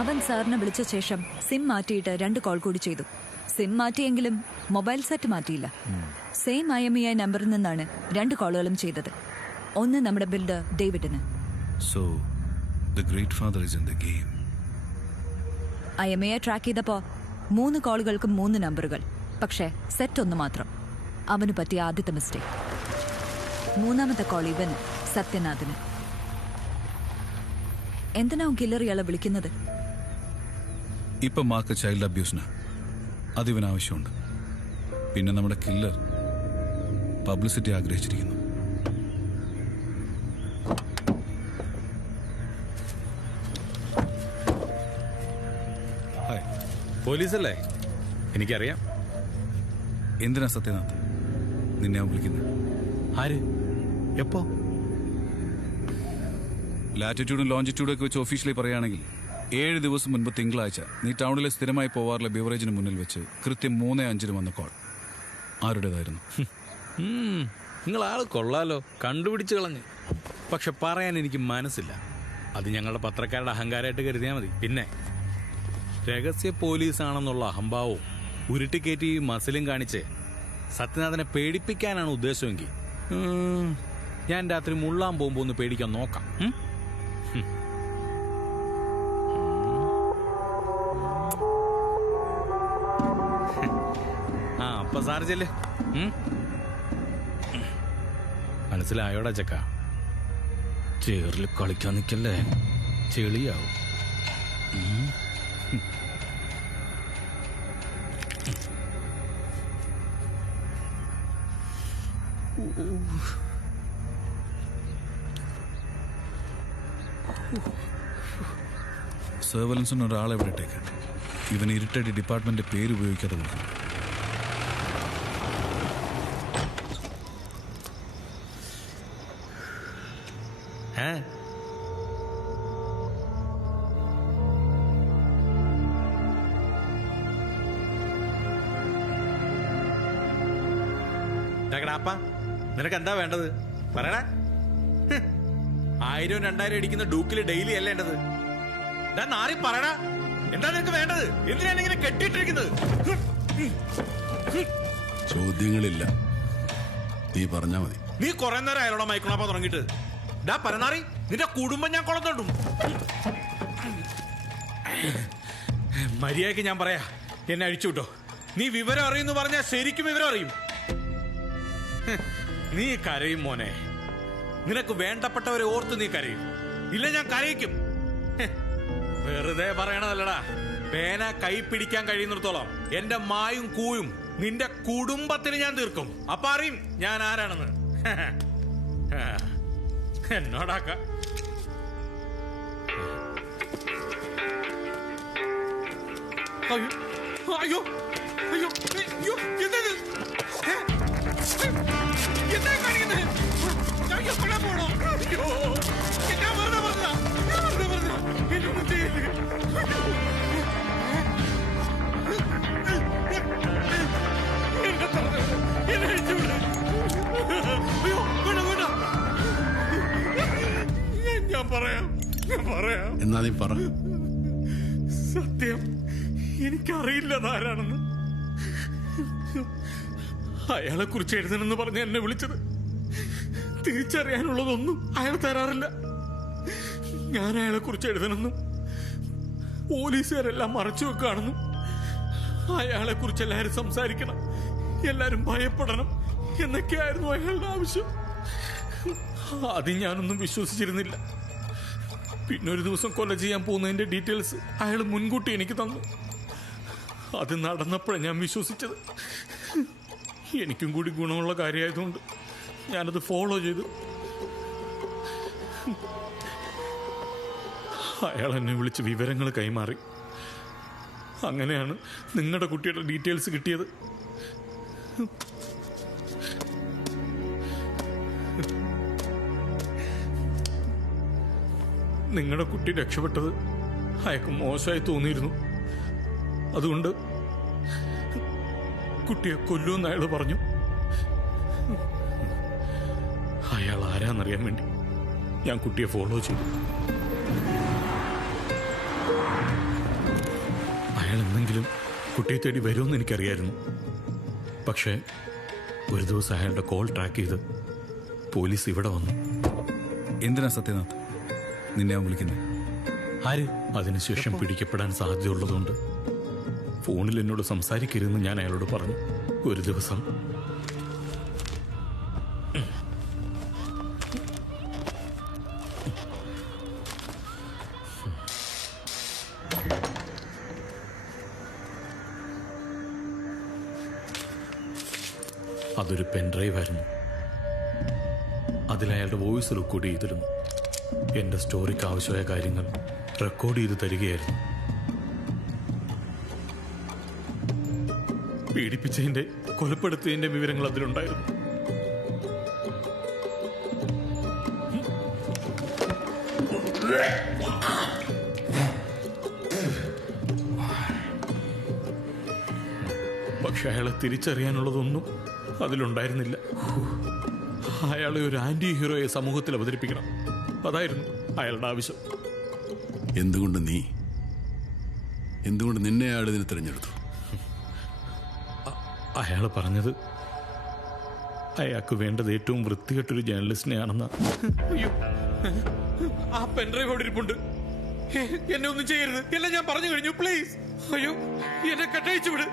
അവൻ സാറിനെ വിളിച്ച ശേഷം സിം മാറ്റിയിട്ട് 2 കോൾ കൂടി ചെയ്തു. സിം മാറ്റിയെങ്കിലും മൊബൈൽ സെറ്റ് മാറ്റിയില്ല. സെയിം IMEI നമ്പറിൽ നിന്നാണ് 2 കോളുകളും ചെയ്തത്. ഒന്ന് നമ്മുടെ ബിൽഡർ ഡേവിഡിന്. So, the great father is in the game. IMEI track ചെയ്തപ്പോ 3 കോളുകൾക്കും 3 നമ്പറുകൾ. പക്ഷേ സെറ്റ് ഒന്ന് മാത്രം. അവന് പറ്റിയ ആദ്യത്തെ മിസ്റ്റേക്ക്. 3ാമത്തെ കോൾ ഇവന്, സത്യനാഥിന്. എന്തിനാവും കില്ലർ ഇയാളെ വിളിക്കുന്നത്? ഇപ്പൊ മാർക്ക് ചൈൽഡ് അബ്യൂസിന് അതിവന് ആവശ്യമുണ്ട്. പിന്നെ നമ്മുടെ കില്ലർ പബ്ലിസിറ്റി ആഗ്രഹിച്ചിരിക്കുന്നു. പോലീസല്ലേ? എനിക്കറിയാം. എന്തിനാ സത്യനാഥ് നിന്നെ വിളിക്കുന്നത്? ആര്? എപ്പോ? ലാറ്റിറ്റ്യൂഡും ലോഞ്ചിറ്റ്യൂഡും ഒക്കെ വെച്ച് ഒഫീഷ്യലി പറയുകയാണെങ്കിൽ 7 ദിവസം മുൻപ് തിങ്കളാഴ്ച നീ ടൗണിലെ സ്ഥിരമായി പോവാറുള്ള ബിവറേജിന് മുന്നിൽ വെച്ച് കൃത്യം 3:05 വന്ന കോൾ ആരുടേതായിരുന്നു? നിങ്ങൾ ആള് കൊള്ളാലോ, കണ്ടുപിടിച്ച് കളഞ്ഞ്. പക്ഷെ പറയാൻ എനിക്ക് മനസ്സില്ല. അത് ഞങ്ങളുടെ പത്രക്കാരുടെ അഹങ്കാരമായിട്ട് കരുതിയാൽ മതി. പിന്നെ രഹസ്യ പോലീസാണെന്നുള്ള അഹംഭാവവും ഉരുട്ടിക്കയറ്റി മസിലും കാണിച്ച് സത്യനാഥനെ പേടിപ്പിക്കാനാണ് ഉദ്ദേശമെങ്കിൽ ഞാൻ രാത്രി മുള്ളാൻ പോകുമ്പോ ഒന്ന് പേടിക്കാൻ നോക്കാം. അപ്പൊ സാറ് ചെല്ല്. മനസ്സിലായോടാ ചക്ക? ചേറിൽ കളിക്കാൻ നിൽക്കല്ലേ, ചെളിയാവും. സർവലൻസിന് ഒരാളെ എവിടെട്ടേക്ക് ഇവന് ഇരുട്ടടി ഡിപ്പാർട്ട്മെന്റ് പേര് ഉപയോഗിക്കാതെ കൊടുക്കും. നിനക്ക് എന്താ വേണ്ടത്? പറയണ. 1000 2000 അടിക്കുന്ന ഡൂക്കില് ഡെയിലി അല്ലേ വേണ്ടത്? നാറി പറയണ. എന്താ നിനക്ക് വേണ്ടത്? എന്തിനാണ് ഇങ്ങനെ കെട്ടിയിട്ടിരിക്കുന്നത്? ചോദ്യങ്ങളില്ല, നീ പറഞ്ഞാ മതി. നീ കുറെ നേരം അയാളോടെ മൈക്കണപ്പ തുടങ്ങിയിട്ട്. പരനാറി, നിന്റെ കുടുംബം ഞാൻ കൊളത്തോട്ടും. മര്യാദക്ക് ഞാൻ പറയാ, എന്നെ അഴിച്ചു വിട്ടോ. നീ വിവരം അറിയുന്നു പറഞ്ഞാൽ ശരിക്കും വിവരം അറിയും. നീ കരയും മോനെ. നിനക്ക് വേണ്ടപ്പെട്ടവരെ ഓർത്ത് നീ കരയും. ഇല്ല, ഞാൻ കരയിക്കും. വെറുതെ പറയണതല്ലടാ. പേന കൈ പിടിക്കാൻ കഴിയുന്നിടത്തോളം എന്റെ മായും കൂയും നിന്റെ കുടുംബത്തിന് ഞാൻ തീർക്കും. അപ്പൊ അറിയും ഞാൻ ആരാണെന്ന്. എന്നോടാക്ക. അയ്യോ അയ്യോ അയ്യോ അയ്യോ, എന്തത്? എന്താ കാണിക്കുന്നത്? അയ്യോ, കൊള്ളാൻ പോണോ? അയ്യോ, ഞാൻ വെറുതെ പറഞ്ഞതാ. എന്നൊന്നും ചെയ്യരുത്. എന്നെ പറഞ്ഞത്, എന്നെ അഴിച്ചുവിട്. അയ്യോ, വേണ്ട വേണ്ട. ഞാൻ പറയാം. എന്നാ നീ പറ. സത്യം, എനിക്കറിയില്ലതാരാണെന്ന്. അയാളെ കുറിച്ച് എഴുതണമെന്ന് പറഞ്ഞ് എന്നെ വിളിച്ചത്. തിരിച്ചറിയാനുള്ളതൊന്നും അയാൾ തരാറില്ല. ഞാൻ അയാളെ കുറിച്ച് എഴുതണമെന്നും പോലീസുകാരെല്ലാം മറച്ചു വെക്കുകയാണെന്നും അയാളെ കുറിച്ച് എല്ലാവരും സംസാരിക്കണം, എല്ലാരും ഭയപ്പെടണം എന്നൊക്കെയായിരുന്നു അയാളുടെ ആവശ്യം. അത് ഞാനൊന്നും വിശ്വസിച്ചിരുന്നില്ല. പിന്നെ ഒരു ദിവസം കൊല ചെയ്യാൻ പോകുന്നതിന്റെ ഡീറ്റെയിൽസ് അയാൾ മുൻകൂട്ടി എനിക്ക് തന്നു. അത് നടന്നപ്പോഴാണ് ഞാൻ വിശ്വസിച്ചത്. എനിക്കും കൂടി ഗുണമുള്ള കാര്യമായതുകൊണ്ട് ഞാനത് ഫോളോ ചെയ്തു. അയാൾ എന്നെ വിളിച്ച് വിവരങ്ങൾ കൈമാറി. അങ്ങനെയാണ് നിങ്ങളുടെ കുട്ടിയുടെ ഡീറ്റെയിൽസ് കിട്ടിയത്. നിങ്ങളുടെ കുട്ടി രക്ഷപ്പെട്ടത് അയാൾക്ക് മോശമായി തോന്നിയിരുന്നു. അതുകൊണ്ട് കുട്ടിയെ കൊല്ലുമെന്ന് അയാൾ പറഞ്ഞു. അയാൾ ആരാന്നറിയാൻ വേണ്ടി ഞാൻ കുട്ടിയെ ഫോളോ ചെയ്തു. കുട്ടിയെ തേടി വരുമെന്ന് എനിക്കറിയായിരുന്നു. പക്ഷേ ഒരു ദിവസം അയാളുടെ കോൾ ട്രാക്ക് ചെയ്ത് പോലീസ് ഇവിടെ വന്നു. എന്തിനാ സത്യനാഥ് നിന്നെ അവൻ വിളിക്കുന്നത്? ആര്? അതിനുശേഷം പിടിക്കപ്പെടാൻ സാധ്യതയുള്ളതുകൊണ്ട് ഫോണിൽ എന്നോട് സംസാരിക്കരുതെന്ന് ഞാൻ അയാളോട് പറഞ്ഞു. ഒരു ദിവസം അതൊരു പെൻഡ്രൈവ് ആയിരുന്നു. അതിൽ അയാളുടെ വോയിസ് റെക്കോർഡ് ചെയ്തിരുന്നു. എന്റെ സ്റ്റോറിക്ക് ആവശ്യമായ കാര്യങ്ങൾ റെക്കോർഡ് ചെയ്ത് തരികയായിരുന്നു. പീഡിപ്പിച്ചതിന്റെ, കൊലപ്പെടുത്തിയതിന്റെ വിവരങ്ങൾ അതിലുണ്ടായിരുന്നു. പക്ഷെ അയാളെ തിരിച്ചറിയാനുള്ളതൊന്നും അതിലുണ്ടായിരുന്നില്ല. അയാളെ ഒരു ആന്റി ഹീറോയെ സമൂഹത്തിൽ അവതരിപ്പിക്കണം, അതായിരുന്നു അയാളുടെ ആവശ്യം. എന്തുകൊണ്ട് നിന്നെ അയാൾ ഇതിന് തിരഞ്ഞെടുത്തു? അയാൾ പറഞ്ഞത് അയാൾക്ക് വേണ്ടത് ഏറ്റവും വൃത്തികെട്ടൊരു ജേർണലിസ്റ്റിനെയാണെന്ന്. അയ്യോ, ആ പെൻഡ്രൈവ് അവിടെ ഇരിപ്പുണ്ട്. എന്നെ ഒന്നും ചെയ്യരുത്, എല്ലാം ഞാൻ പറഞ്ഞു കഴിഞ്ഞു, പ്ലീസ്. അയ്യോ, എന്നെ കെട്ടയച്ചു വിട്.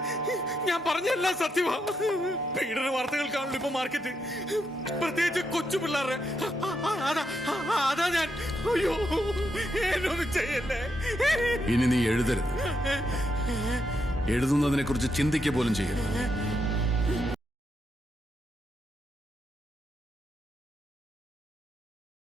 ഞാൻ പറഞ്ഞെല്ലാം സത്യമാ. പീഡന വാർത്തകൾക്കാണല്ലോ ഇപ്പൊ മാർക്കറ്റ്, പ്രത്യേകിച്ച് കൊച്ചു പിള്ളേരുടെ. അതാ ഞാൻ. അയ്യോ, എന്നൊന്നും ചെയ്യല്ലേ. ഇനി നീ എഴുതരുത്. എഴുതുന്നതിനെ കുറിച്ച് ചിന്തിക്കുക പോലും ചെയ്യരുത്.